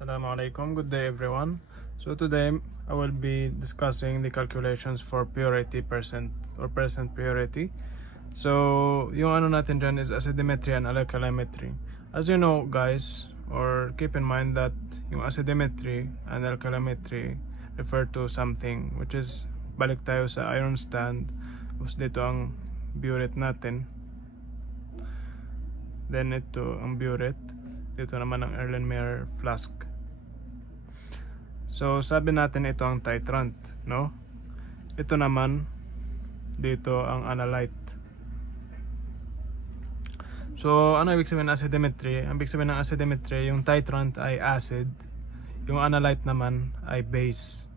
Assalamualaikum. Good day everyone. So today I will be discussing the calculations for purity percent or percent purity. So yung ano natin dyan is acidimetry and alkalimetry. As you know guys, or keep in mind that yung acidimetry and alkalimetry refer to something, which is balik tayo sa iron stand. Tapos dito ang burette natin. Then ito ang burette. Dito naman ang Erlenmeyer flask. So sabi natin ito ang titrant, no? Ito naman dito ang analyte. So ano ibig sabihin ng acidimetry? Ang ibig sabihin ng acidimetry, yung titrant ay acid, yung analyte naman ay base.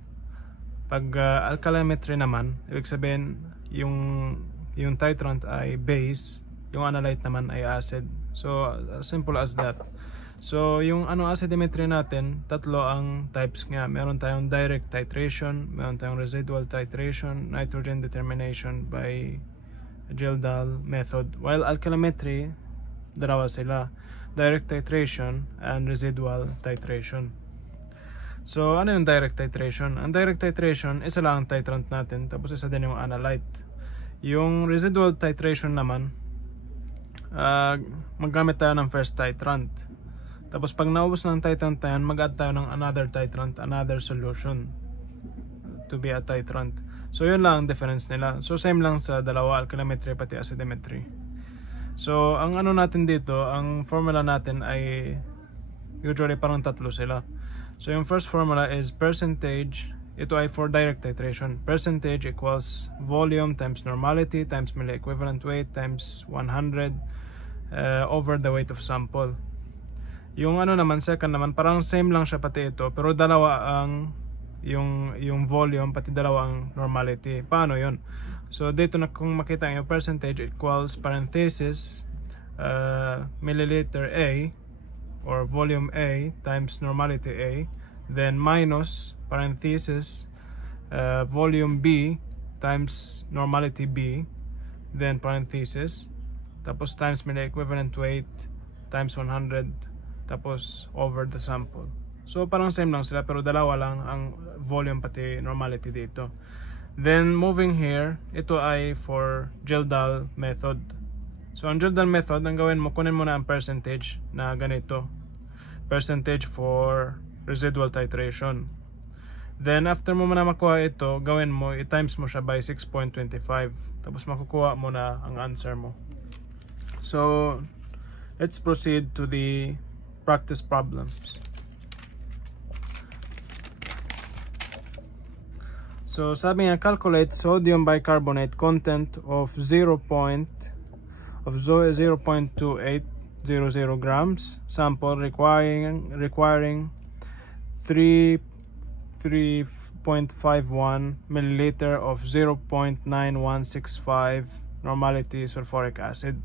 Pag alkalimetry naman, ibig sabihin yung titrant ay base, yung analyte naman ay acid. So simple as that. So yung acidimetry natin, tatlo ang types nga. Meron tayong direct titration, meron tayong residual titration, nitrogen determination by Gildan method. While alkalimetry, dalawa sila, direct titration and residual titration. So ano yung direct titration? Ang direct titration, isa lang ang titrant natin, tapos isa din yung analyte. Yung residual titration naman, maggamit tayo ng first titrant. Tapos pag naubos ng titrant na yan, mag-add tayo ng another titrant, another solution to be a titrant. So yun lang ang difference nila. So same lang sa dalawa, alkalimetry pati acidimetry. So ang natin dito, ang formula natin ay usually parang tatlo sila. So yung first formula is percentage, ito ay for direct titration. Percentage equals volume times normality times milli equivalent weight times 100 over the weight of sample. Yung naman, second naman, parang same lang siya pati ito, pero dalawa ang yung volume pati dalawa ang normality. Paano yun? So dito na kung makita yung percentage equals parenthesis milliliter A or volume A times normality A, then minus parenthesis volume B times normality B, then parenthesis, tapos times milli equivalent weight times 100, tapos over the sample. So parang same lang sila, pero dalawa lang ang volume pati normality dito. Then moving here, ito ay for Gildan method. So ang Gildan method, ang gawin mo, kunin mo na ang percentage na ganito, percentage for residual titration. Then after mo na makuha ito, gawin mo, i-times mo siya by 6.25, tapos makukuha mo na ang answer mo. So let's proceed to the practice problems. So sabi nga, calculate sodium bicarbonate content of 0.2800 grams sample requiring 3.51 milliliter of 0.9165 normality sulfuric acid.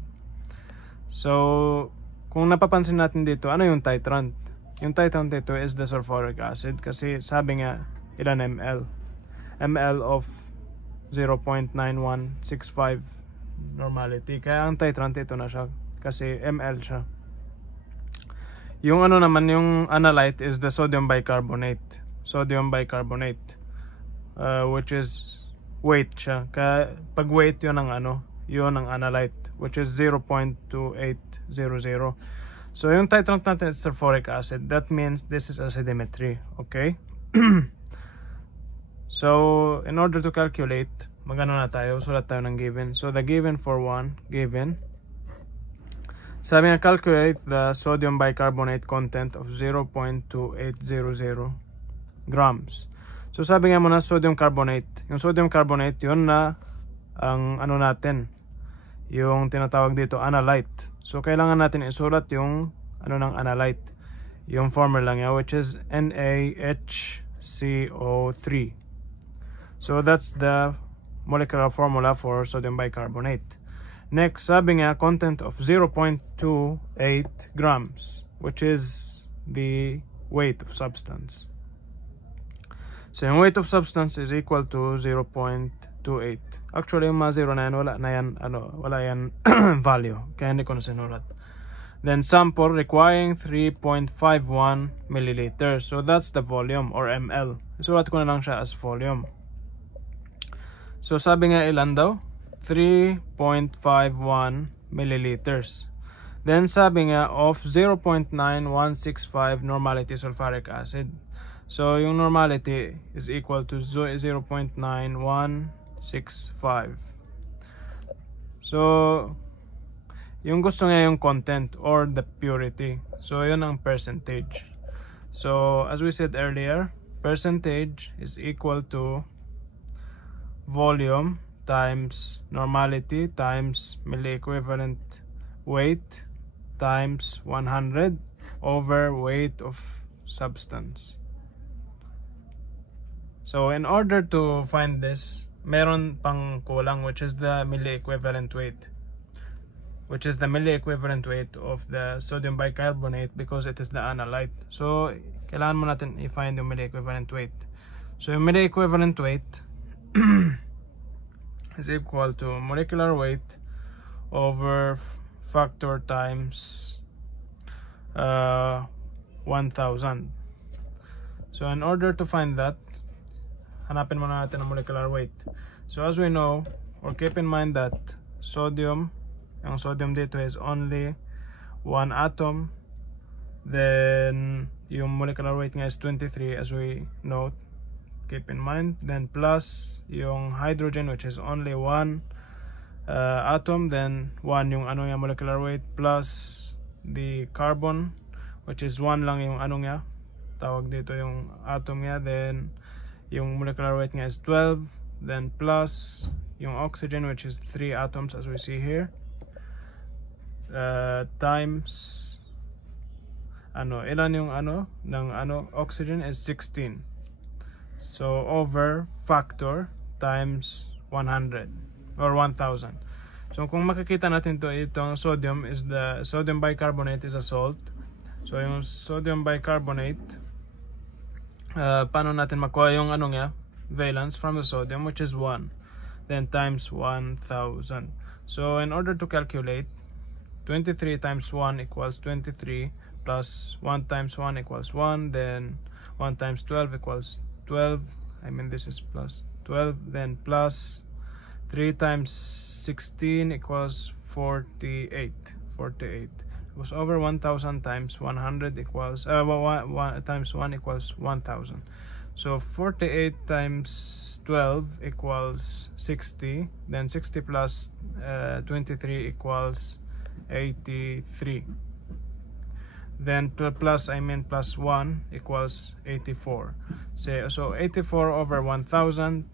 So kung napapansin natin dito, ano yung titrant? Yung titrant dito is the sulfuric acid, kasi sabi nga ilan ml? Ml of 0.9165 normality. Kaya ang titrant ito na siya, kasi ml siya. Yung naman, yung analyte is the sodium bicarbonate. Sodium bicarbonate, which is weight siya. Kaya pag weight yun ang yun ang analyte, which is 0.2800. So yung titrant natin is sulfuric acid. That means this is acidimetry. Okay? So in order to calculate, magano na tayo, sulat tayo ng given. So the given for one, given, sabi nga, calculate the sodium bicarbonate content of 0.2800 grams. So sabi nga muna, sodium carbonate. Yung sodium carbonate, yun na ang natin, yung tinatawag dito analyte. So kailangan natin isulat yung ng analyte, yung formula niya, which is NaHCO3. So that's the molecular formula for sodium bicarbonate. Next, sabi nga, content of 0.28 grams, which is the weight of substance. So yung weight of substance is equal to 0.28. Actually yung mga 0 na yan, wala yan value, kaya hindi ko na sinulat. Then sample requiring 3.51 milliliters. So that's the volume or ml. Sulat ko na lang siya as volume. So sabi nga ilan daw? 3.51 milliliters. Then sabi nga of 0.9165 normality sulfuric acid. So yung normality is equal to 0.9165. So yung gusto nga yung content or the purity. So yun ang percentage. So as we said earlier, percentage is equal to volume times normality times milliequivalent weight times 100 over weight of substance. So in order to find this, meron pang kulang, which is the milliequivalent weight, which is the milliequivalent weight of the sodium bicarbonate, because it is the analyte. So kailangan mo natin i-find yung milliequivalent weight. So yung milliequivalent weight is equal to molecular weight over factor times 1000. So in order to find that, hanapin muna natin ang molecular weight. So as we know, or keep in mind that sodium, yung sodium dito is only one atom. Then yung molecular weight nga is 23, as we note, keep in mind. Then plus yung hydrogen, which is only one atom, then 1 yung ano niya molecular weight, plus the carbon, which is 1 lang yung ano niya, tawag dito yung atom niya, then yung molecular weight niya is 12, then plus yung oxygen, which is 3 atoms as we see here, times ano, ilan yung ano ng ano, oxygen is 16. So over factor times 100 or 1000. So kung makikita natin to, itong sodium is the sodium bicarbonate is a salt. So yung sodium bicarbonate, paano natin makuha yung ano nga valence from the sodium, which is 1, then times 1000. So in order to calculate, 23 times 1 equals 23, plus 1 times 1 equals 1, then 1 times 12 equals 12, I mean this is plus 12, then plus 3 times 16 equals 48. It was over 1000 times 100 equals times 1 equals 1000. So 48 times 12 equals 60, then 60 plus 23 equals 83. Then plus 1 equals 84. So 84 over 1000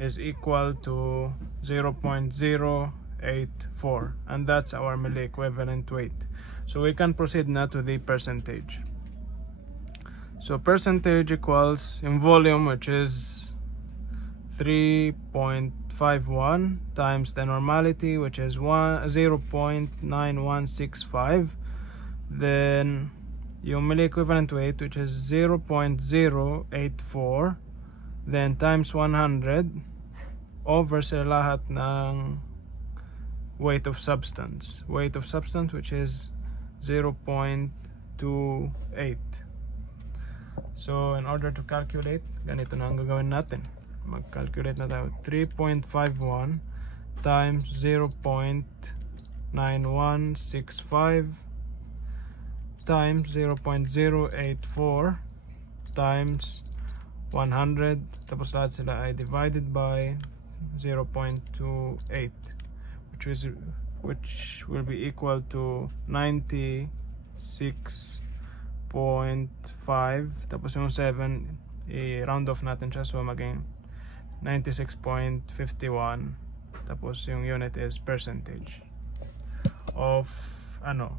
is equal to 0.084, and that's our milliequivalent weight. So we can proceed now to the percentage. So percentage equals in volume, which is 3.51 times the normality, which is 0.9165, then yung milliequivalent weight, which is 0.084, then times 100 over sa lahat ng weight of substance, which is 0.28. So in order to calculate, ganito na ang gagawin natin. Mag-calculate na tayo. 3.51 times 0.9165 times 0.084 times 100, tapos lahat sila ay divided by 0.28, which will be equal to 96.5, tapos yung 7 i-round off natin siya, so maging 96.51, tapos yung unit is percentage of ano,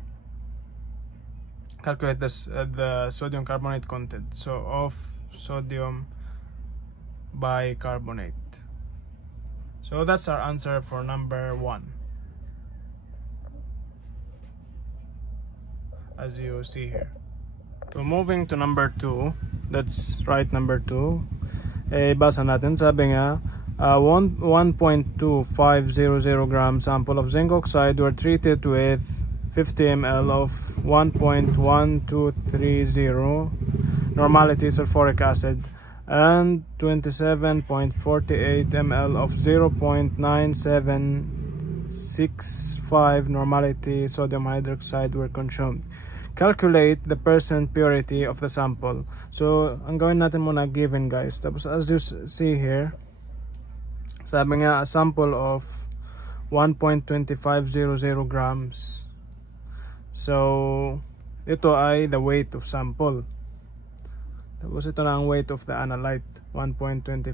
calculate this the sodium carbonate content, so of sodium bicarbonate. So that's our answer for number 1, as you see here. So moving to number 2, that's right, number 2. Basa natin, sabi nga 1.2500 grams sample of zinc oxide were treated with 50 ml of 1.1230 normality sulfuric acid and 27.48 ml of 0.9765 normality sodium hydroxide were consumed. Calculate the percent purity of the sample. So ang gawin natin muna given, guys. Tapos as you see here, sabi nga a sample of 1.2500 grams. So ito ay the weight of sample. Tapos ito na ang weight of the analyte, 1.25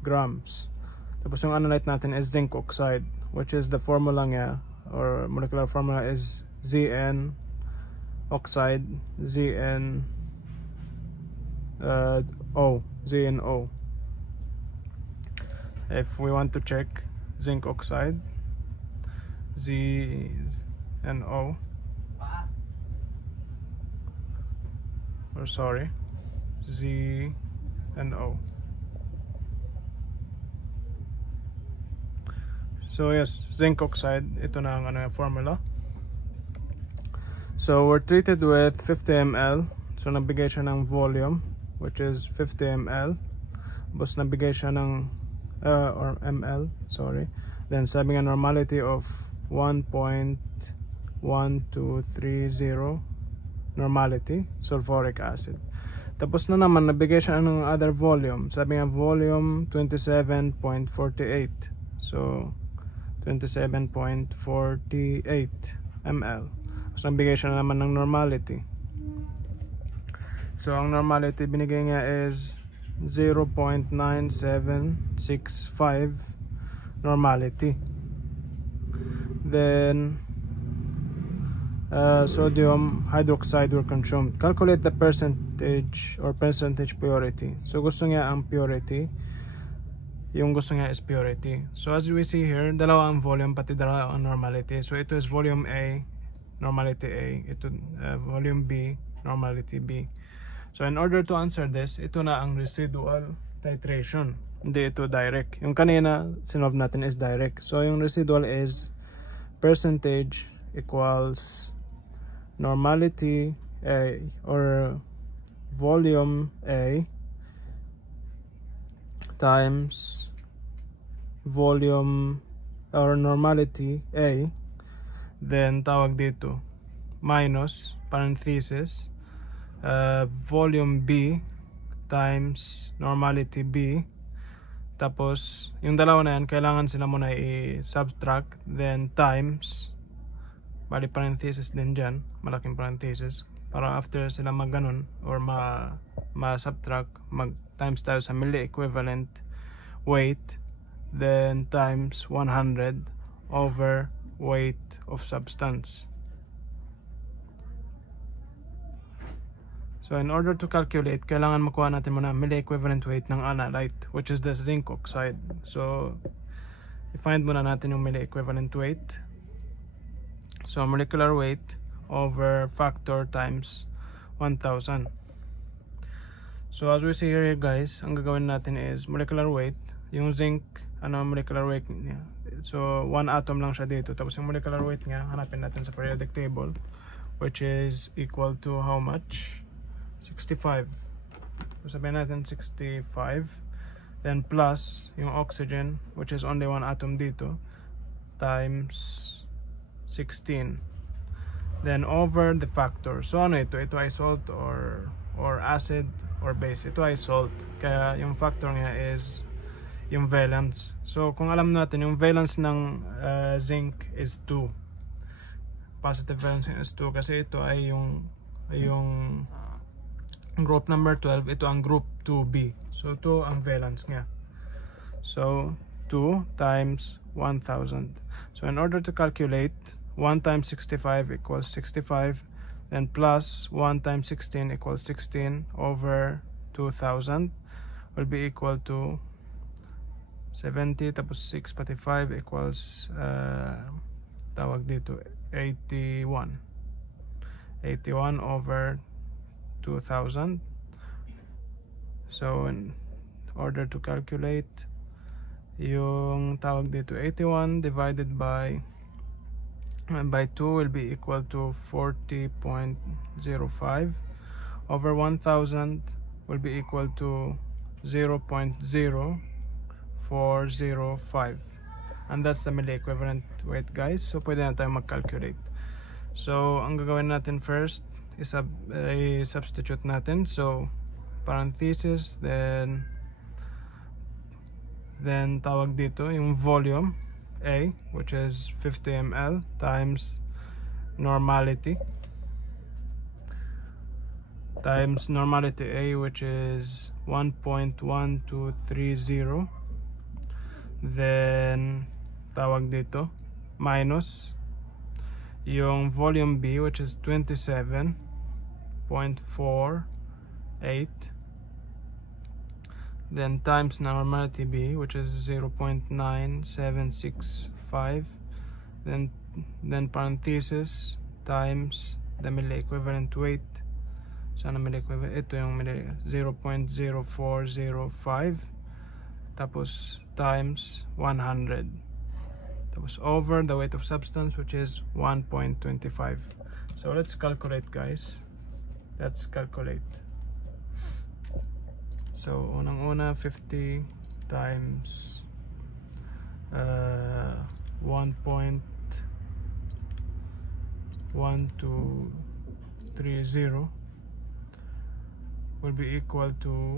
grams. Tapos yung analyte natin is zinc oxide, which is the formula niya, or molecular formula is Zn oxide, ZnO. If we want to check zinc oxide, ZnO, or sorry, ZnO. So yes, zinc oxide, ito na ang formula. So we're treated with 50 ml. So nabigay siya ng volume, which is 50 ml. Tapos nabigay siya ng or ml, sorry. Then sabi nga normality of 1.1230 normality sulfuric acid. Tapos na naman nabigay siya ng other volume. Sabi nga volume 27.48. So 27.48 ml. So nabigay siya naman ng normality. So ang normality binigay niya is 0.9765 normality. Then sodium hydroxide were consumed. Calculate the percentage or percentage purity. So gusto niya ang purity. Yung gusto niya is purity. So as we see here, dalawa ang volume pati dalawa ang normality. So ito is volume A, normality A. Ito volume B, normality B. So in order to answer this, ito na ang residual titration. Hindi ito direct. Yung kanina sinolve natin is direct. So yung residual is percentage equals normality A or volume A times volume or normality A, then tawag dito minus parenthesis volume B times normality B. Tapos yung dalawa na yan kailangan sila muna i-subtract, then times, bali parenthesis din dyan, malaking parenthesis, para after sila mag ganon or ma-subtract, mag times tayo sa milli equivalent weight, then times 100 over weight of substance. So in order to calculate, kailangan makuha natin muna milli equivalent weight ng analyte, which is the zinc oxide. So i-find muna natin yung milli equivalent weight. So molecular weight over factor times 1000. So as we see here guys, ang gagawin natin is molecular weight, yung zinc, molecular weight niya. So 1 atom lang siya dito. Tapos yung molecular weight niya, hanapin natin sa periodic table, which is equal to how much? 65. So sabihin natin 65. Then plus yung oxygen, which is only 1 atom dito, times 16. Then over the factor. So ano ito? Ito ay salt or acid or base. Ito ay salt. Kaya yung factor niya is yung valence. So kung alam natin yung valence ng zinc is 2. Positive valence is 2 kasi ito ay yung group number 12, ito ang group 2B. So 2 ang valence niya. So 2 times 1000. So in order to calculate, 1 times 65 equals 65, then plus 1 times 16 equals 16 over 2000 will be equal to 70, tapos 6 pati 5 equals tawag dito 81 over 2000. So in order to calculate, yung tawag dito 81 divided by by 2 will be equal to 40.05 over 1000 will be equal to 0.0405, and that's the milli equivalent weight, guys. So pwede na tayo mag-calculate. So ang gagawin natin first is i-substitute natin. So parenthesis, then tawag dito yung volume A, which is 50 ml, times normality A, which is 1.1230, then tawag dito minus yung volume B, which is 27.48, then times normality B, which is 0.9765, then parenthesis times the milli equivalent weight. Sana milli equivalent, ito yung 0.0405, tapos times 100, tapos over the weight of substance, which is 1.25. So let's calculate, guys. Let's calculate. So unang-una, 50 times 1.1230 will be equal to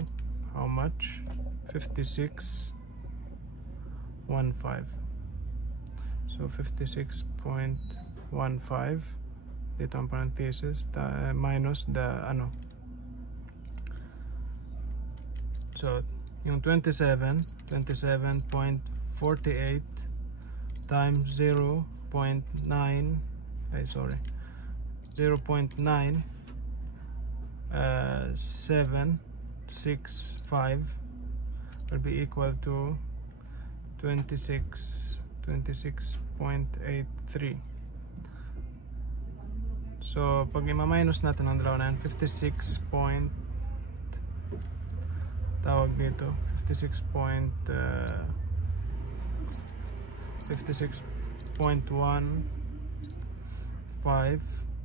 how much? 56.15. So 56.15 dito ang parenthesis, minus the so yung 27.48 times 0.975 will be equal to 26.83. So pag i-minus natin ang dalawa na yan, 56.1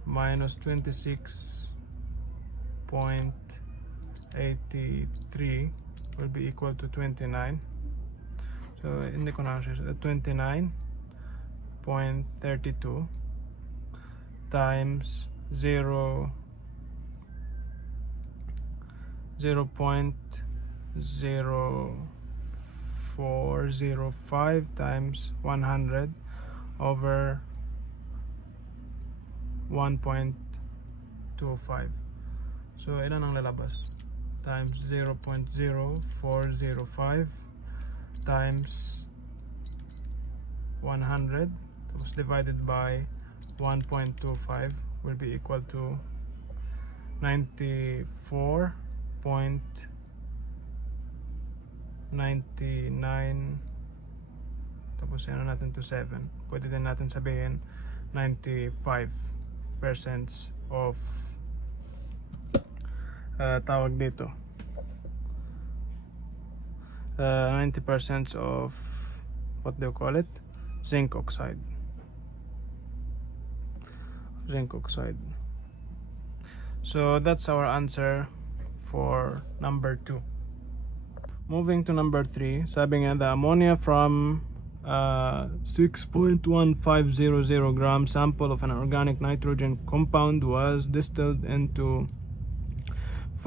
minus 26.83 will be equal to 29. So hindi ko na siya, 29.32 times 0.0405 times 100 over 1.25. So ilan ang lalabas? Times 0.0405 times 100, tapos divided by 1.25 will be equal to 94.99, tapos yan natin to 7. Pwede din natin sabihin 95% of tawag dito 90% of what do you call it? Zinc oxide. So that's our answer for number 2. Moving to number 3, sabi nga the ammonia from 6.1500 gram sample of an organic nitrogen compound was distilled into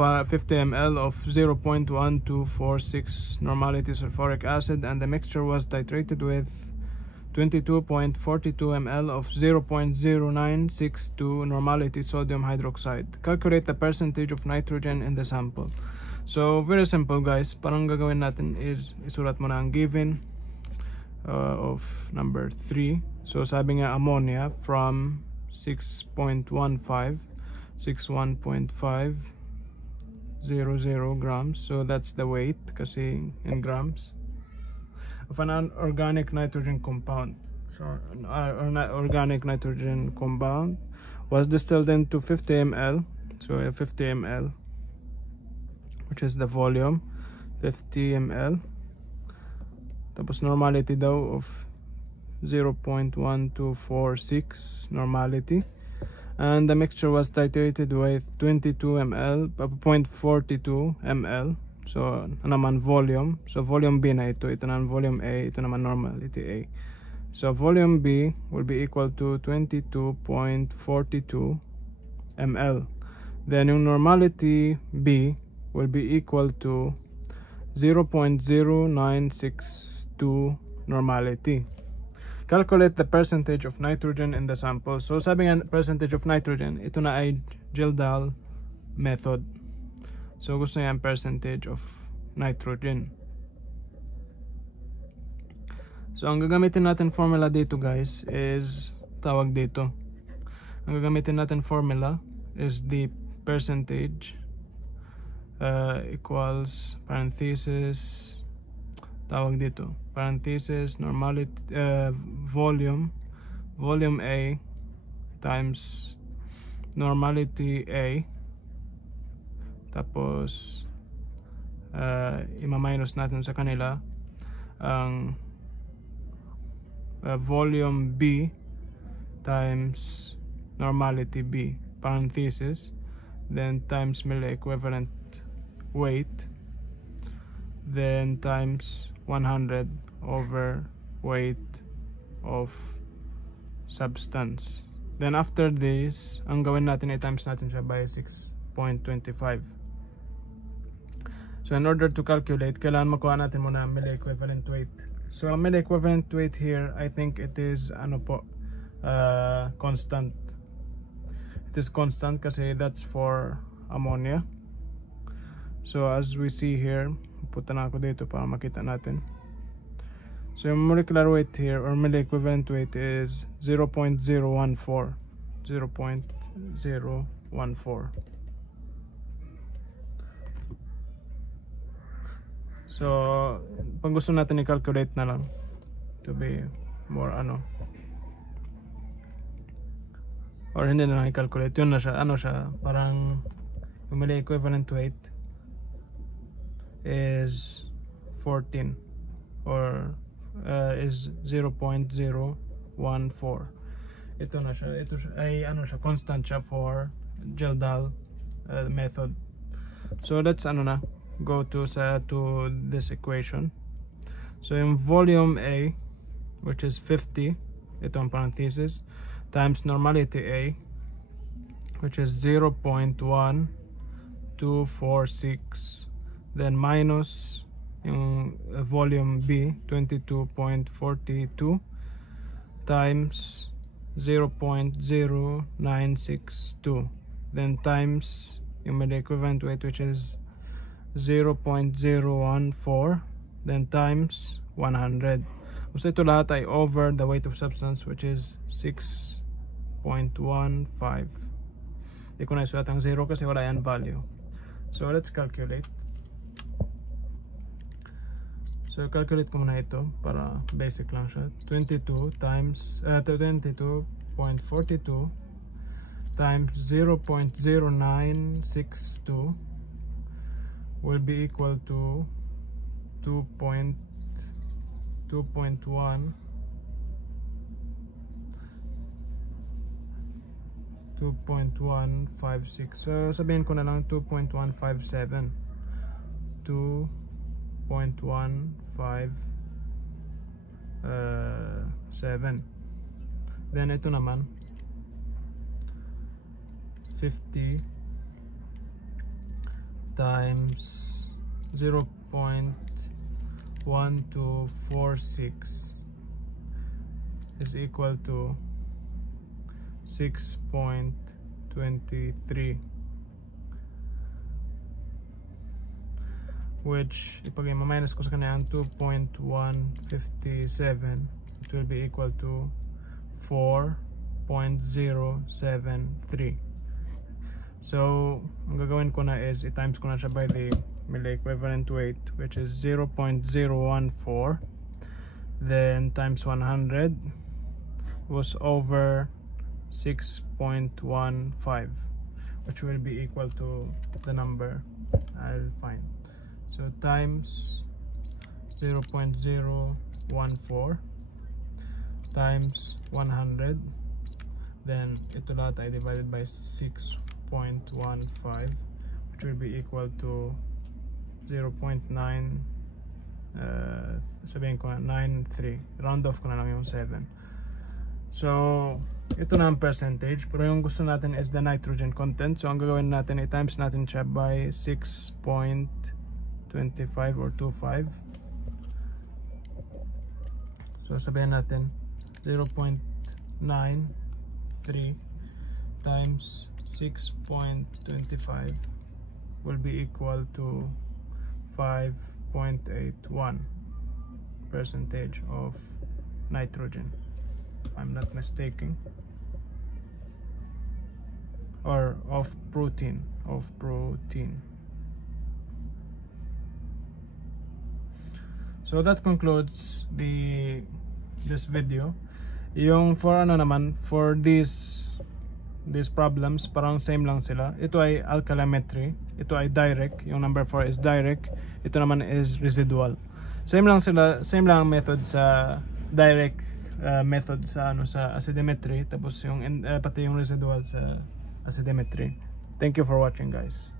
50 ml of 0.1246 normality sulfuric acid, and the mixture was titrated with 22.42 ml of 0.0962 normality sodium hydroxide. Calculate the percentage of nitrogen in the sample. So very simple, guys. Parang gagawin natin is isulat mo na ang given of number 3. So sabi nga ammonia from 61.5 grams, so that's the weight kasi in grams of an organic nitrogen compound. So organic nitrogen compound was distilled into 50 ml, so 50 ml, which is the volume, 50 ml, tapos normality daw of 0.1246 normality, and the mixture was titrated with 22 ml, 0.42 ml. So naman volume, so volume B na ito naman volume A, ito naman normality A. So volume B will be equal to 22.42 ml. Then yung normality B will be equal to 0.0962 normality. Calculate the percentage of nitrogen in the sample. So sabi nga percentage of nitrogen, ito na ay Gildan method. So gusto niya ang percentage of nitrogen. So ang gagamitin natin formula dito guys is tawag dito. Ang gagamitin natin formula is the percentage equals parenthesis, tawag dito, parenthesis normality, volume A times normality A, tapos ima-minus natin sa kanila ang volume B times normality B, parenthesis, then times milliequivalent weight, then times 100 over weight of substance. Then after this, ang gawin natin ay times natin siya by 6.25. So in order to calculate, kailangan makuha natin muna ang milliequivalent weight. So ang milliequivalent weight here, I think it is constant. It is constant kasi that's for ammonia. So as we see here, punta na ako dito para makita natin. So yung molecular weight here or milliequivalent weight is 0.014. 0.014. So pag gusto natin i-calculate na lang to be more or hindi na lang i-calculate, yun na siya, parang yung milliequivalent weight is 14 or is 0.014. Ito na siya, ay constant siya for Gildan method. So let's go to this equation. So in volume A, which is 50, ito ang parenthesis, times normality A, which is 0.1246, then minus yung volume B, 22.42, times 0.0962, then times yung milliequivalent weight, which is 0.014, then times 100. So ito lahat ay over the weight of substance, which is 6.15. Hindi ko na isulat ang 0 kasi wala yan value. So let's calculate. So calculate ko muna ito para basic lang siya. 22 times 22.42 times 0.0962 will be equal to 2.1 2.156. So sabihin ko na lang 2.157. 2.157. Then ito naman 50 times 0.1246 is equal to 6.23, which ipag i-minus ko sa kanya ang 2.157, it will be equal to 4.073. So ang gagawin ko na is i-times ko na siya by the milliequivalent weight, which is 0.014, then times 100 was over 6.15, which will be equal to the number I'll find. So times 0.014 times 100, then ito lahat ay divided by 6.15, which will be equal to 0.9 sabihin ko na 93, round off ko na lang yung 7. So ito na ang percentage, pero yung gusto natin is the nitrogen content. So ang gagawin natin ay times natin siya by 6.25 or 25. So sabihin natin 0.93 times 6.25 will be equal to 5.81 percentage of nitrogen, if I'm not mistaken, or of protein. So that concludes this video. Yung for these problems, parang same lang sila. Ito ay alkalimetry, ito ay direct, yung number 4 is direct, ito naman is residual. Same lang sila, same lang ang method sa direct method sa sa acidimetry, tapos yung pati yung residual sa acidimetry. Thank you for watching, guys.